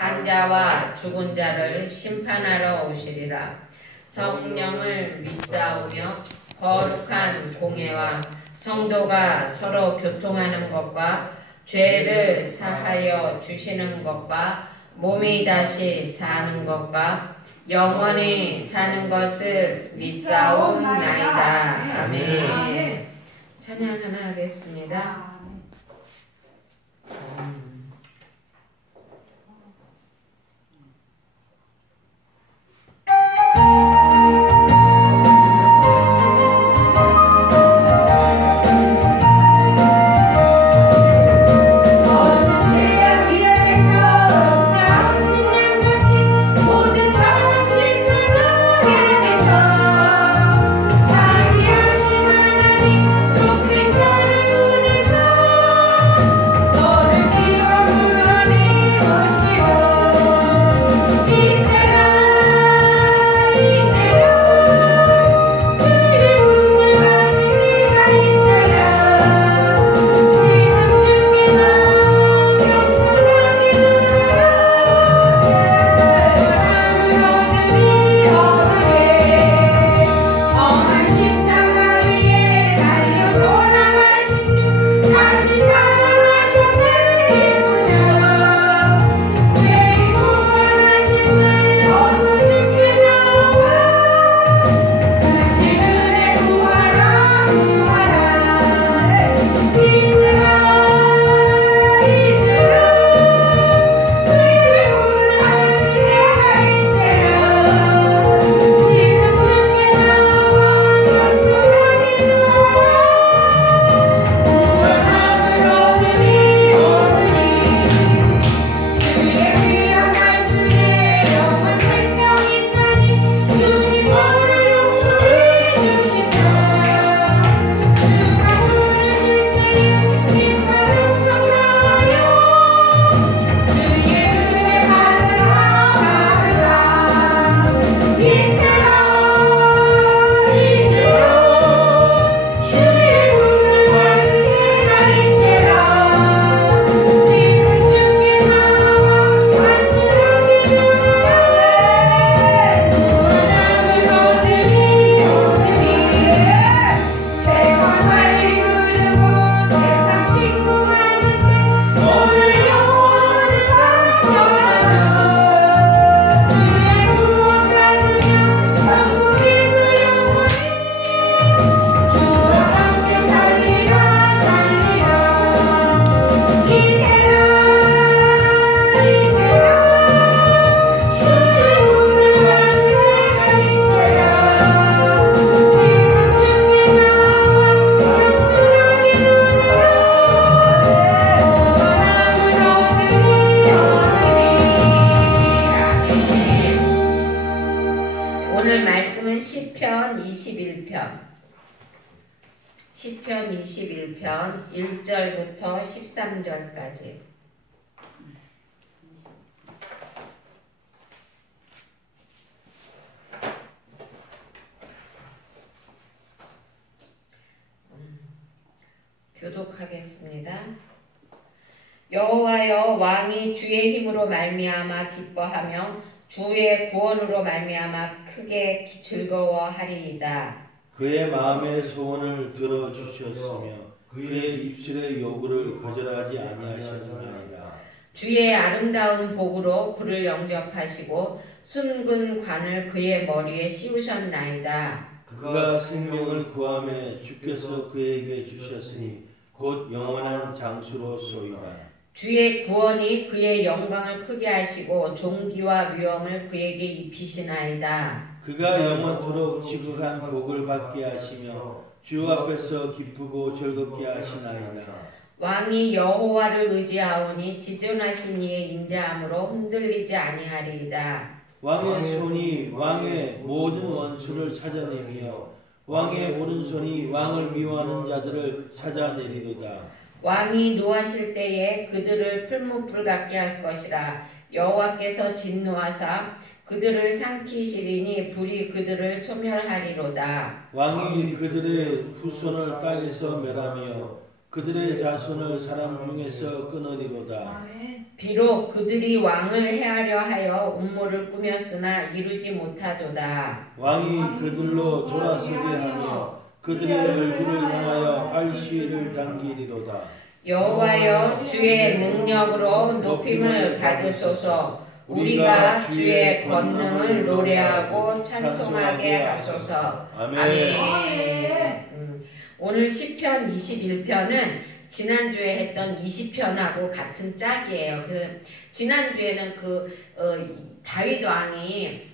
산 자와 죽은 자를 심판하러 오시리라. 성령을 믿사오며 거룩한 공회와 성도가 서로 교통하는 것과 죄를 사하여 주시는 것과 몸이 다시 사는 것과 영원히 사는 것을 믿사옵나이다. 아멘. 찬양 하나 하겠습니다. 시편 21편 1절부터 13절까지. 교독하겠습니다. 여호와여, 왕이 주의 힘으로 말미암아 기뻐하며 주의 구원으로 말미암아 크게 즐거워하리이다. 그의 마음의 소원을 들어주셨으며 그의 입술의 요구를 거절하지 아니하셨나이다. 주의 아름다운 복으로 그를 영접하시고 순근 관을 그의 머리에 씌우셨나이다. 그가 생명을 구하며 주께서 그에게 주셨으니 곧 영원한 장수로소이다. 주의 구원이 그의 영광을 크게 하시고 존귀와 위엄을 그에게 입히시나이다. 그가 영원토록 지극한 복을 받게 하시며 주 앞에서 기쁘고 즐겁게 하시나이다. 왕이 여호와를 의지하오니 지존하신 이의 인자함으로 흔들리지 아니하리이다. 왕의 손이 왕의 모든 원수를 찾아내며 왕의 오른손이 왕을 미워하는 자들을 찾아내리도다. 왕이 노하실 때에 그들을 풀무불 같게 할 것이라. 여호와께서 진노하사 그들을 삼키시리니 불이 그들을 소멸하리로다. 왕이 그들의 후손을 땅에서 멸하며 그들의 자손을 사람 중에서 끊으리로다. 비록 그들이 왕을 해하려 하여 음모를 꾸몄으나 이루지 못하도다. 왕이 그들로 돌아서게 하며 그들의 얼굴을 향하여 알시위를 당기리로다. 여호와여 주의 능력으로 높임을 받으소서. 우리가 주의 권능을 노래하고 찬송하게 하소서. 아멘. 오늘 시편 21편은 지난주에 했던 20편하고 같은 짝이에요. 지난주에는 다윗 왕이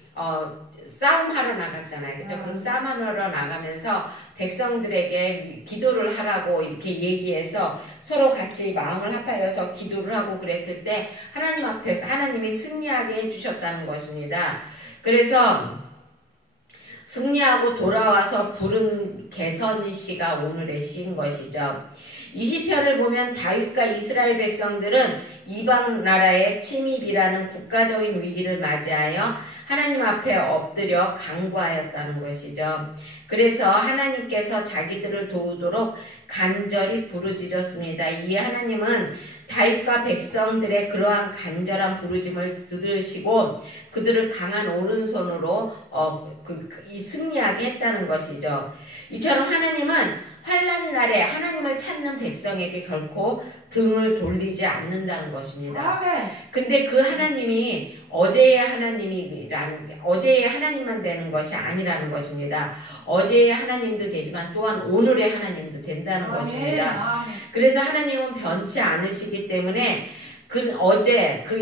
싸움하러 나갔잖아요. 그죠? 그럼 싸움하러 나가면서 백성들에게 기도를 하라고 이렇게 얘기해서 서로 같이 마음을 합하여서 기도를 하고 그랬을 때 하나님 앞에서 하나님이 승리하게 해주셨다는 것입니다. 그래서 승리하고 돌아와서 부른 개선 시가 오늘의 시인 것이죠. 20편을 보면 다윗과 이스라엘 백성들은 이방 나라의 침입이라는 국가적인 위기를 맞이하여 하나님 앞에 엎드려 간구하였다는 것이죠. 그래서 하나님께서 자기들을 도우도록 간절히 부르짖었습니다. 이에 하나님은 다윗과 백성들의 그러한 간절한 부르짖음을 들으시고 그들을 강한 오른손으로 승리하게 했다는 것이죠. 이처럼 하나님은 환난 날에 하나님을 찾는 백성에게 결코 등을 돌리지 않는다는 것입니다. 근데 그 하나님이 어제의 하나님만 되는 것이 아니라는 것입니다. 어제의 하나님도 되지만 또한 오늘의 하나님도 된다는 것입니다. 그래서 하나님은 변치 않으시기 때문에 그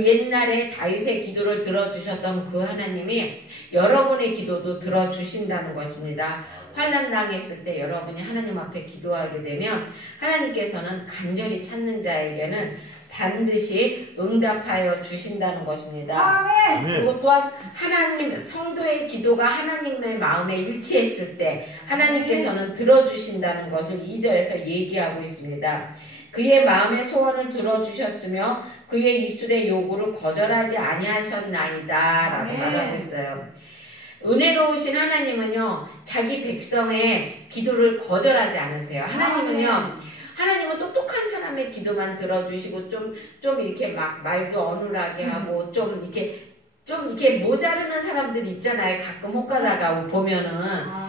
옛날에 다윗의 기도를 들어주셨던 그 하나님이 여러분의 기도도 들어주신다는 것입니다. 환난 당했을 때 여러분이 하나님 앞에 기도하게 되면 하나님께서는 간절히 찾는 자에게는 반드시 응답하여 주신다는 것입니다. 그리고 또한 하나님 성도의 기도가 하나님의 마음에 일치했을 때 하나님께서는 들어주신다는 것을 2절에서 얘기하고 있습니다. 그의 마음의 소원을 들어주셨으며 그의 입술의 요구를 거절하지 아니하셨나이다 라고 말하고 있어요. 은혜로우신 하나님은요 자기 백성의 기도를 거절하지 않으세요. 하나님은 똑똑한 사람의 기도만 들어주시고 좀 이렇게 막 말도 어눌하게 하고 좀 이렇게 모자르는 사람들이 있잖아요. 가끔 혹가다가 보면은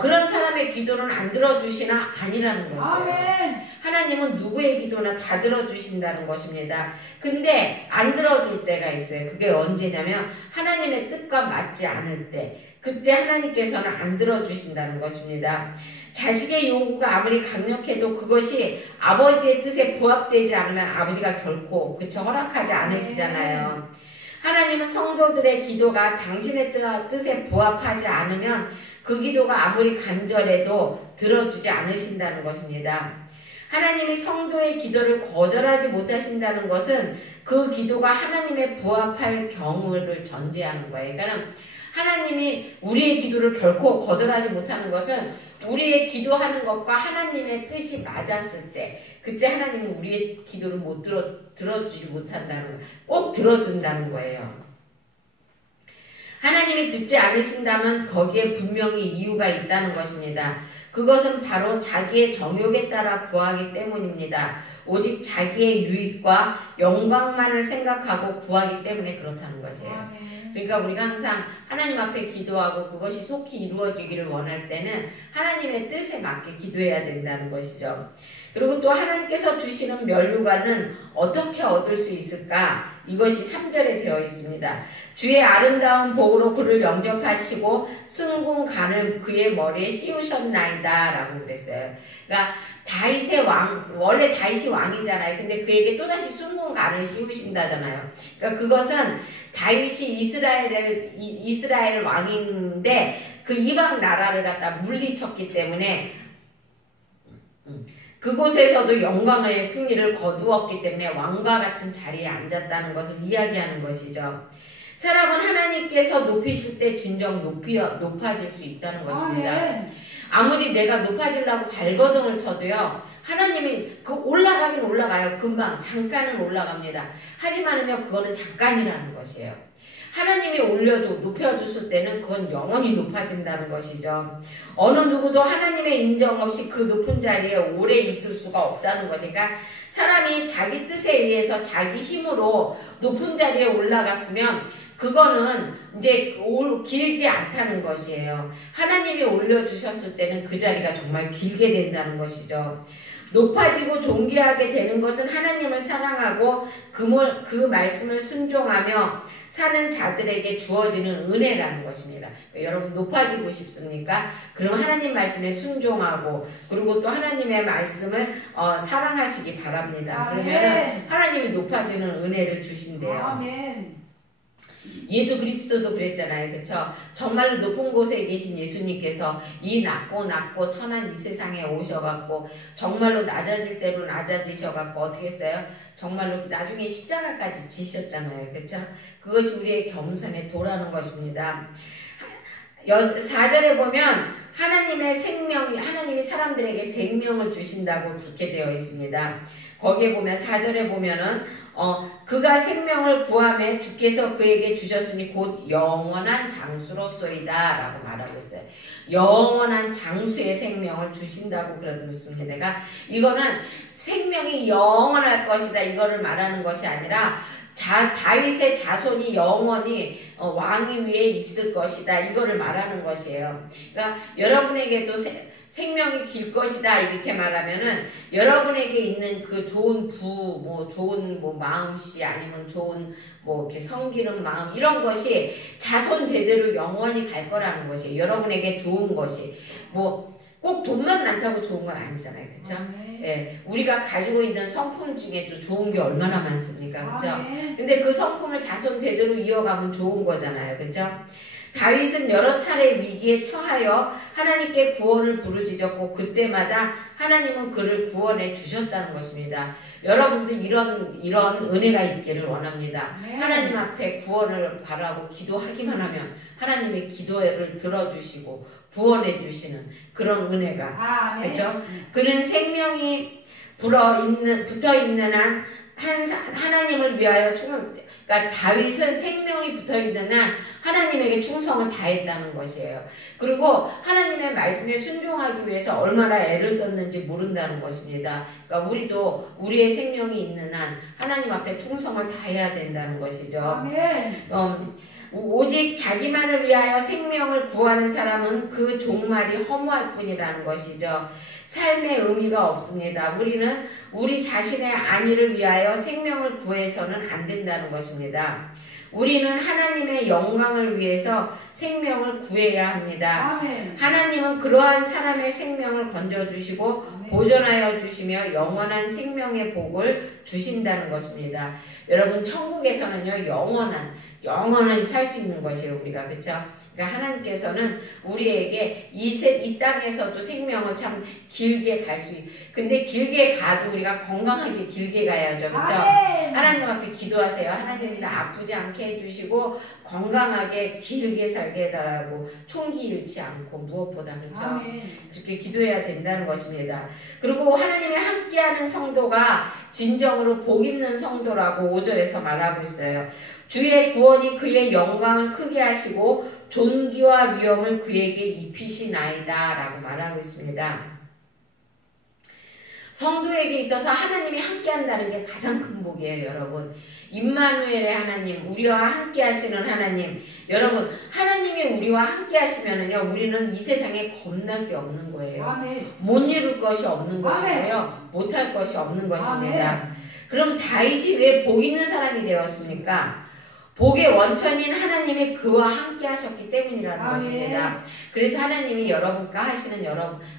그런 사람의 기도는 안 들어주시나 아니라는 것이에요. 하나님은 누구의 기도나 다 들어주신다는 것입니다. 근데 안 들어줄 때가 있어요. 그게 언제냐면 하나님의 뜻과 맞지 않을 때, 그때 하나님께서는 안 들어주신다는 것입니다. 자식의 요구가 아무리 강력해도 그것이 아버지의 뜻에 부합되지 않으면 아버지가 결코 허락하지 않으시잖아요. 하나님은 성도들의 기도가 당신의 뜻에 부합하지 않으면 그 기도가 아무리 간절해도 들어주지 않으신다는 것입니다. 하나님이 성도의 기도를 거절하지 못하신다는 것은 그 기도가 하나님의 부합할 경우를 전제하는 거예요. 그러니까 하나님이 우리의 기도를 결코 거절하지 못하는 것은 우리의 기도하는 것과 하나님의 뜻이 맞았을 때 그때 하나님은 우리의 기도를 못 들어주지 못한다는 거예요. 꼭 들어준다는 거예요. 하나님이 듣지 않으신다면 거기에 분명히 이유가 있다는 것입니다. 그것은 바로 자기의 정욕에 따라 구하기 때문입니다. 오직 자기의 유익과 영광만을 생각하고 구하기 때문에 그렇다는 것이에요. 그러니까 우리가 항상 하나님 앞에 기도하고 그것이 속히 이루어지기를 원할 때는 하나님의 뜻에 맞게 기도해야 된다는 것이죠. 그리고 또 하나님께서 주시는 면류관은 어떻게 얻을 수 있을까? 이것이 3절에 되어 있습니다. 주의 아름다운 복으로 그를 영접하시고 순궁관을 그의 머리에 씌우셨나이다 라고 그랬어요. 그러니까 원래 다윗이 왕이잖아요. 근데 그에게 또다시 순궁관을 씌우신다잖아요. 그러니까 그것은 다윗이 이스라엘 왕인데 그 이방 나라를 갖다 물리쳤기 때문에 그곳에서도 영광의 승리를 거두었기 때문에 왕과 같은 자리에 앉았다는 것을 이야기하는 것이죠. 사람은 하나님께서 높이실 때 진정 높아질 수 있다는 것입니다. 아무리 내가 높아지려고 발버둥을 쳐도요. 하나님이 올라가긴 올라가요. 금방 잠깐은 올라갑니다. 하지만은요 그거는 잠깐이라는 것이에요. 하나님이 높여줬을 때는 그건 영원히 높아진다는 것이죠. 어느 누구도 하나님의 인정 없이 그 높은 자리에 오래 있을 수가 없다는 것이니까 사람이 자기 뜻에 의해서 자기 힘으로 높은 자리에 올라갔으면 그거는 이제 길지 않다는 것이에요. 하나님이 올려주셨을 때는 그 자리가 정말 길게 된다는 것이죠. 높아지고 존귀하게 되는 것은 하나님을 사랑하고 그 말씀을 순종하며 사는 자들에게 주어지는 은혜라는 것입니다. 여러분 높아지고 싶습니까? 그럼 하나님 말씀에 순종하고 그리고 또 하나님의 말씀을 사랑하시기 바랍니다. 그러면 하나님이 높아지는 은혜를 주신대요. 아멘. 예수 그리스도도 그랬잖아요. 그쵸? 정말로 높은 곳에 계신 예수님께서 이 낮고 천한 이 세상에 오셔갖고 정말로 낮아질 대로 낮아지셔갖고 어떻게 했어요? 정말로 나중에 십자가까지 지셨잖아요. 그쵸? 그것이 우리의 겸손의 도라는 것입니다. 4절에 보면 하나님이 사람들에게 생명을 주신다고 그렇게 되어 있습니다. 거기에 보면 4절에 보면은 그가 생명을 구하매 주께서 그에게 주셨으니 곧 영원한 장수로소이다 라고 말하고 있어요. 영원한 장수의 생명을 주신다고 그랬습니다. 내가 이거는 생명이 영원할 것이다 이거를 말하는 것이 아니라 다윗의 자손이 영원히 왕위 위에 있을 것이다 이거를 말하는 것이에요. 그러니까 여러분에게도 생명이 길 것이다 이렇게 말하면은 여러분에게 있는 그 좋은 좋은 마음씨 아니면 좋은 이렇게 성기는 마음 이런 것이 자손 대대로 영원히 갈 거라는 것이 여러분에게 좋은 것이 꼭 돈만 많다고 좋은 건 아니잖아요. 그쵸? 예, 우리가 가지고 있는 성품 중에도 좋은 게 얼마나 많습니까? 그쵸? 근데 그 성품을 자손 대대로 이어가면 좋은 거잖아요. 그쵸? 다윗은 여러 차례 위기에 처하여 하나님께 구원을 부르짖었고 그때마다 하나님은 그를 구원해 주셨다는 것입니다. 여러분도 이런 은혜가 있기를 원합니다. 하나님 앞에 구원을 바라고 기도하기만 하면 하나님의 기도를 들어주시고 구원해 주시는 그런 은혜가 그렇죠? 그는 생명이 붙어있는 한 하나님을 위하여 그러니까 다윗은 생명이 붙어있는 한 하나님에게 충성을 다했다는 것이에요. 그리고 하나님의 말씀에 순종하기 위해서 얼마나 애를 썼는지 모른다는 것입니다. 그러니까 우리도 우리의 생명이 있는 한 하나님 앞에 충성을 다해야 된다는 것이죠. 아멘. 오직 자기만을 위하여 생명을 구하는 사람은 그 종말이 허무할 뿐이라는 것이죠. 삶의 의미가 없습니다. 우리는 우리 자신의 안위를 위하여 생명을 구해서는 안 된다는 것입니다. 우리는 하나님의 영광을 위해서 생명을 구해야 합니다. 아멘. 하나님은 그러한 사람의 생명을 건져주시고 아멘. 보존하여 주시며 영원한 생명의 복을 주신다는 것입니다. 여러분 천국에서는요 영원히 살 수 있는 것이에요. 우리가 그렇죠? 그러니까 하나님께서는 우리에게 이 땅에서도 생명을 참 길게 갈 수 근데 길게 가도 우리가 건강하게 길게 가야죠. 그렇죠? 하나님 앞에 기도하세요. 하나님 나 아프지 않게 해주시고 건강하게 길게 살게 해달라고 총기 잃지 않고 무엇보다 그렇죠? 그렇게 기도해야 된다는 것입니다. 그리고 하나님이 함께하는 성도가 진정으로 복 있는 성도라고 5절에서 말하고 있어요. 주의 구원이 그의 영광을 크게 하시고 존귀와 위엄을 그에게 입히시나이다 라고 말하고 있습니다. 성도에게 있어서 하나님이 함께한다는 게 가장 큰 복이에요. 여러분 임마누엘의 하나님 우리와 함께 하시는 하나님 여러분 하나님이 우리와 함께 하시면은요 우리는 이 세상에 겁날 게 없는 거예요. 아멘. 못 이룰 것이 없는 것이고요 못할 것이 없는 것입니다. 아멘. 그럼 다윗이 왜 복 있는 사람이 되었습니까? 복의 원천인 하나님이 그와 함께 하셨기 때문이라는 것입니다. 그래서 하나님이 여러분과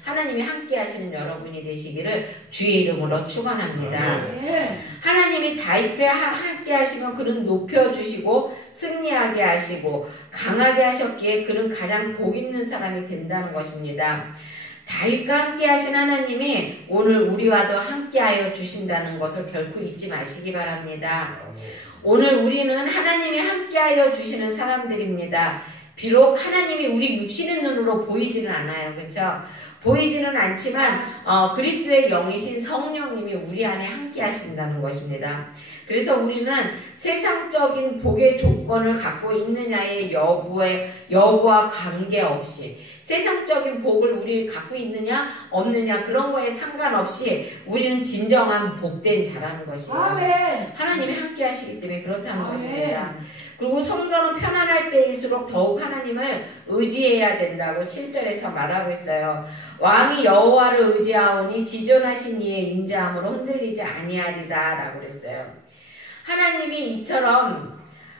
하나님이 함께 하시는 여러분이 되시기를 주의 이름으로 축원합니다. 하나님이 다윗과 함께 하시면 그는 높여주시고 승리하게 하시고 강하게 하셨기에 그는 가장 복 있는 사람이 된다는 것입니다. 다윗과 함께 하신 하나님이 오늘 우리와도 함께하여 주신다는 것을 결코 잊지 마시기 바랍니다. 오늘 우리는 하나님이 함께하여 주시는 사람들입니다. 비록 하나님이 우리 육신의 눈으로 보이지는 않아요. 그렇죠? 보이지는 않지만 그리스도의 영이신 성령님이 우리 안에 함께 하신다는 것입니다. 그래서 우리는 세상적인 복의 조건을 갖고 있느냐의 여부와 관계없이 세상적인 복을 우리 갖고 있느냐 없느냐 그런 거에 상관없이 우리는 진정한 복된 자라는 것이에요. 아멘. 하나님이 함께 하시기 때문에 그렇다는 아멘. 것입니다. 그리고 성도는 편안할 때일수록 더욱 하나님을 의지해야 된다고 7절에서 말하고 있어요. 왕이 여호와를 의지하오니 지존하신 이의 인자함으로 흔들리지 아니하리라 라고 그랬어요.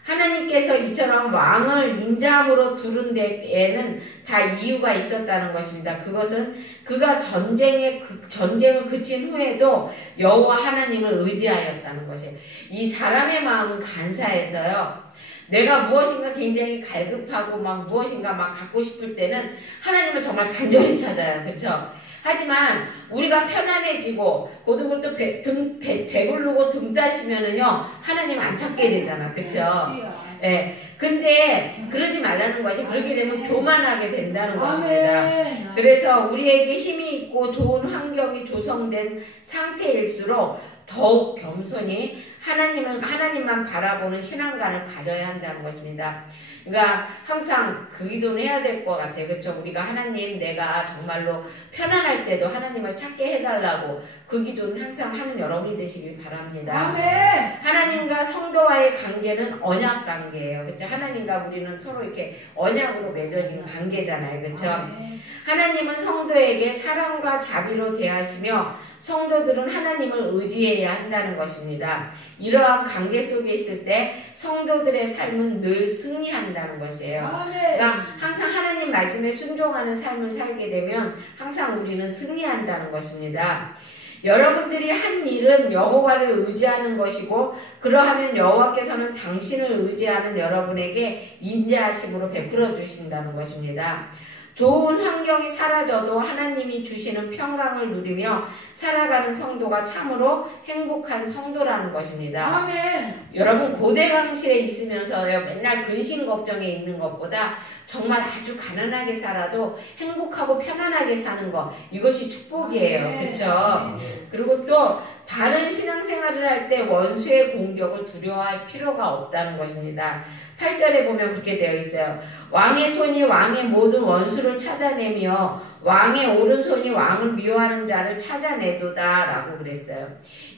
하나님께서 이처럼 왕을 인자함으로 두른 데에는 다 이유가 있었다는 것입니다. 그것은 그가 전쟁을 그친 후에도 여호와 하나님을 의지하였다는 것이에요. 이 사람의 마음은 간사해서요. 내가 무엇인가 굉장히 갈급하고 무엇인가 갖고 싶을 때는 하나님을 정말 간절히 찾아요. 그렇죠? 하지만 우리가 편안해지고 고등을 또 배부르고 등 따시면은요 하나님 안 찾게 되잖아. 그렇죠? 예. 근데 그러지 말라는 것이 그렇게 되면 교만하게 된다는 것입니다. 그래서 우리에게 힘이 있고 좋은 환경이 조성된 상태일수록 더욱 겸손히 하나님만 바라보는 신앙관을 가져야 한다는 것입니다. 그러니까 항상 그 기도는 해야 될 것 같아요. 그렇죠? 우리가 하나님 내가 정말로 편안할 때도 하나님을 찾게 해달라고 그 기도는 항상 하는 여러분이 되시길 바랍니다. 아멘. 하나님과 성도와의 관계는 언약 관계예요. 그렇죠? 하나님과 우리는 서로 이렇게 언약으로 맺어진 관계잖아요. 그렇죠? 아멘. 하나님은 성도에게 사랑과 자비로 대하시며 성도들은 하나님을 의지해야 한다는 것입니다. 이러한 관계 속에 있을 때 성도들의 삶은 늘 승리한다는 것이에요. 아멘. 그러니까 항상 하나님 말씀에 순종하는 삶을 살게 되면 항상 우리는 승리한다는 것입니다. 여러분들이 한 일은 여호와를 의지하는 것이고 그러하면 여호와께서는 당신을 의지하는 여러분에게 인자하심으로 베풀어 주신다는 것입니다. 좋은 환경이 사라져도 하나님이 주시는 평강을 누리며 살아가는 성도가 참으로 행복한 성도라는 것입니다. 아멘. 여러분 고대강실에 있으면서요 맨날 근심 걱정에 있는 것보다 정말 아주 가난하게 살아도 행복하고 편안하게 사는 것 이것이 축복이에요. 그렇죠? 그리고 또 바른 신앙생활을 할 때 원수의 공격을 두려워할 필요가 없다는 것입니다. 8절에 보면 그렇게 되어 있어요. 왕의 손이 왕의 모든 원수를 찾아내며 왕의 오른손이 왕을 미워하는 자를 찾아내도다 라고 그랬어요.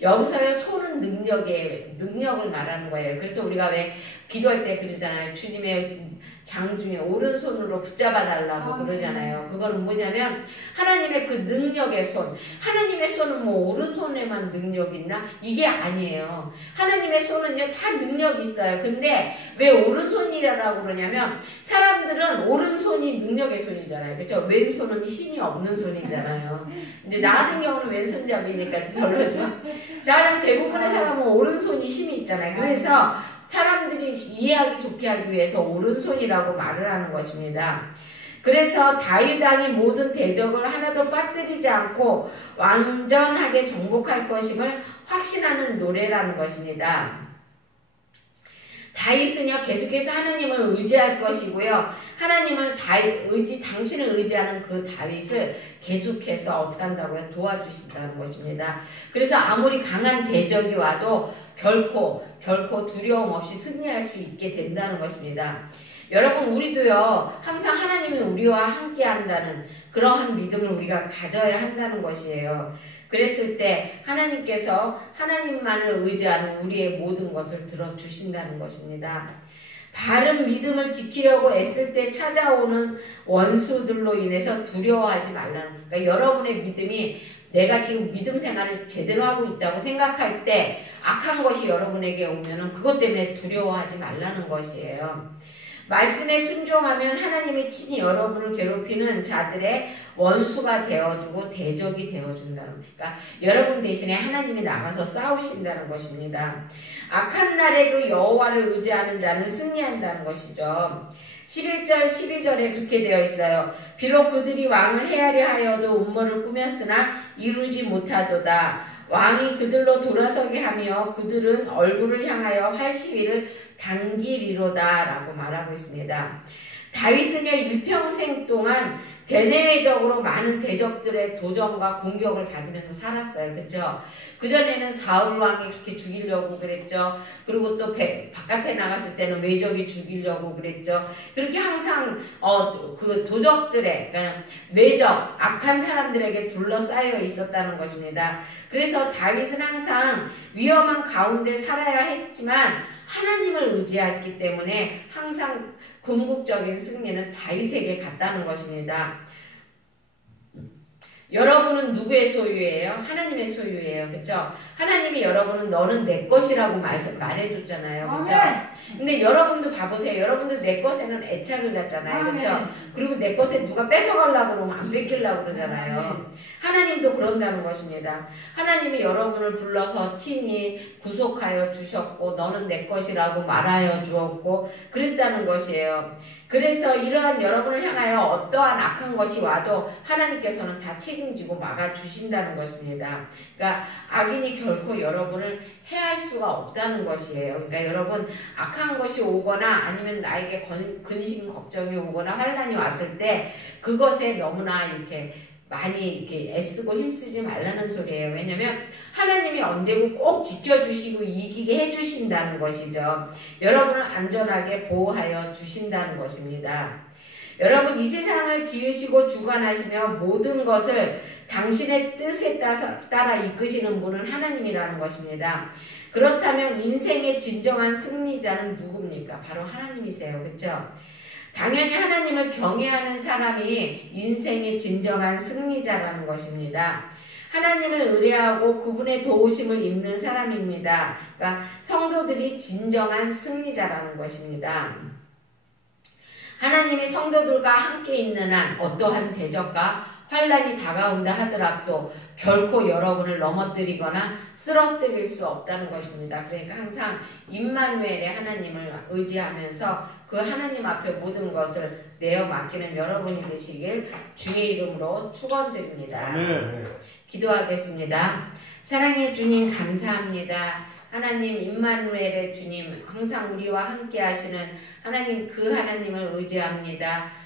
여기서요 손은 능력을 말하는 거예요. 그래서 우리가 왜 기도할 때 그러잖아요. 주님의 장중에 오른손으로 붙잡아 달라고 그러잖아요. 그거는 뭐냐면 하나님의 그 능력의 손. 하나님의 손은 뭐 오른손에만 능력이 있나? 이게 아니에요. 하나님의 손은요 다 능력이 있어요. 근데 왜 오른손이라고 그러냐면 사람들은 오른손이 능력의 손이잖아요. 그렇죠? 왼손은 힘이 없는 손이잖아요. 이제 나 같은 경우는 왼손잡이니까 별로지만 자 대부분의 사람은 오른손이 힘이 있잖아요. 그래서 사람들이 이해하기 좋게 하기 위해서 오른손이라고 말을 하는 것입니다. 그래서 다윗 왕이 모든 대적을 하나도 빠뜨리지 않고 완전하게 정복할 것임을 확신하는 노래라는 것입니다. 다윗은요 계속해서 하나님을 의지할 것이고요. 하나님을 당신을 의지하는 그 다윗을 계속해서 어떻게 한다고요? 도와주신다는 것입니다. 그래서 아무리 강한 대적이 와도 결코 두려움 없이 승리할 수 있게 된다는 것입니다. 여러분 우리도요 항상 하나님이 우리와 함께 한다는 그러한 믿음을 우리가 가져야 한다는 것이에요. 그랬을 때 하나님께서 하나님만을 의지하는 우리의 모든 것을 들어주신다는 것입니다. 바른 믿음을 지키려고 애쓸 때 찾아오는 원수들로 인해서 두려워하지 말라는, 그러니까 여러분의 믿음이 내가 지금 믿음 생활을 제대로 하고 있다고 생각할 때 악한 것이 여러분에게 오면은 그것 때문에 두려워하지 말라는 것이에요. 말씀에 순종하면 하나님의 친히 여러분을 괴롭히는 자들의 원수가 되어주고 대적이 되어준다는, 그러니까 여러분 대신에 하나님이 나가서 싸우신다는 것입니다. 악한 날에도 여호와를 의지하는 자는 승리한다는 것이죠. 11절 12절에 그렇게 되어 있어요. 비록 그들이 왕을 해하려 하여도 음모를 꾸몄으나 이루지 못하도다. 왕이 그들로 돌아서게 하며 그들은 얼굴을 향하여 활 시위를 당기리로다 라고 말하고 있습니다. 다윗은요 일평생 동안 대내외적으로 많은 대적들의 도전과 공격을 받으면서 살았어요. 그렇죠? 그전에는 사울 왕이 그렇게 죽이려고 그랬죠. 그리고 또 바깥에 나갔을 때는 외적이 죽이려고 그랬죠. 그렇게 항상 그 도적들의 그러니까 외적 악한 사람들에게 둘러싸여 있었다는 것입니다. 그래서 다윗은 항상 위험한 가운데 살아야 했지만 하나님을 의지했기 때문에 항상 궁극적인 승리는 다윗에게 갔다는 것입니다. 여러분은 누구의 소유예요? 하나님의 소유예요. 그렇죠? 하나님이 여러분은 너는 내 것이라고 말해줬잖아요. 그렇죠? 근데 여러분도 봐보세요. 여러분도 내 것에는 애착을 갖잖아요. 그렇죠? 그리고 내 것에 누가 뺏어가려고 그러면 안 뺏기려고 그러잖아요. 하나님도 그런다는 것입니다. 하나님이 여러분을 불러서 친히 구속하여 주셨고 너는 내 것이라고 말하여 주었고 그랬다는 것이에요. 그래서 이러한 여러분을 향하여 어떠한 악한 것이 와도 하나님께서는 다 책임지고 막아주신다는 것입니다. 그러니까 악인이 결코 여러분을 해할 수가 없다는 것이에요. 그러니까 여러분 악한 것이 오거나 아니면 나에게 근심 걱정이 오거나 환난이 왔을 때 그것에 너무나 이렇게 많이 이렇게 애쓰고 힘쓰지 말라는 소리예요. 왜냐면 하나님이 언제고 꼭 지켜주시고 이기게 해주신다는 것이죠. 여러분을 안전하게 보호하여 주신다는 것입니다. 여러분 이 세상을 지으시고 주관하시며 모든 것을 당신의 뜻에 따라 이끄시는 분은 하나님이라는 것입니다. 그렇다면 인생의 진정한 승리자는 누굽니까? 바로 하나님이세요. 그렇죠? 당연히 하나님을 경외하는 사람이 인생의 진정한 승리자라는 것입니다. 하나님을 의뢰하고 그분의 도우심을 입는 사람입니다. 그러니까 성도들이 진정한 승리자라는 것입니다. 하나님이 성도들과 함께 있는 한 어떠한 대적과 환난이 다가온다 하더라도 결코 여러분을 넘어뜨리거나 쓰러뜨릴 수 없다는 것입니다. 그러니까 항상 임마누엘의 하나님을 의지하면서 그 하나님 앞에 모든 것을 내어 맡기는 여러분이 되시길 주의 이름으로 축원드립니다. 기도하겠습니다. 사랑의 주님 감사합니다. 하나님 임마누엘의 주님 항상 우리와 함께 하시는 하나님 그 하나님을 의지합니다.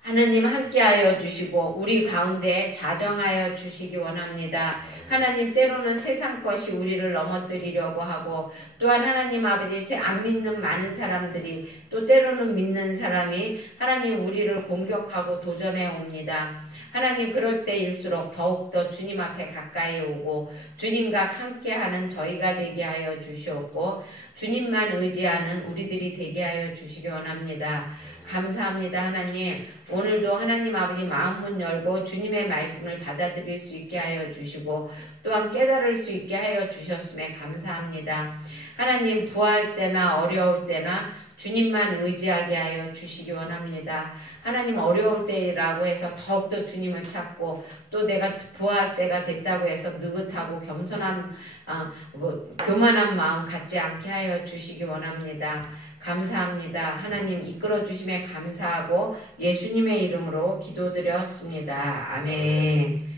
하나님 함께하여 주시고 우리 가운데 자정하여 주시기 원합니다. 하나님 때로는 세상 것이 우리를 넘어뜨리려고 하고 또한 하나님 아버지 안 믿는 많은 사람들이 또 때로는 믿는 사람이 하나님 우리를 공격하고 도전해 옵니다. 하나님 그럴 때일수록 더욱더 주님 앞에 가까이 오고 주님과 함께하는 저희가 되게 하여 주시옵고 주님만 의지하는 우리들이 되게 하여 주시기 원합니다. 감사합니다. 하나님 오늘도 하나님 아버지 마음문 열고 주님의 말씀을 받아들일 수 있게 하여 주시고 또한 깨달을 수 있게 하여 주셨음에 감사합니다. 하나님 부할 때나 어려울 때나 주님만 의지하게 하여 주시기 원합니다. 하나님 어려울 때라고 해서 더욱더 주님을 찾고 또 내가 부할 때가 됐다고 해서 느긋하고 겸손한 교만한 마음 갖지 않게 하여 주시기 원합니다. 감사합니다. 하나님 이끌어 주심에 감사하고 예수님의 이름으로 기도드렸습니다. 아멘.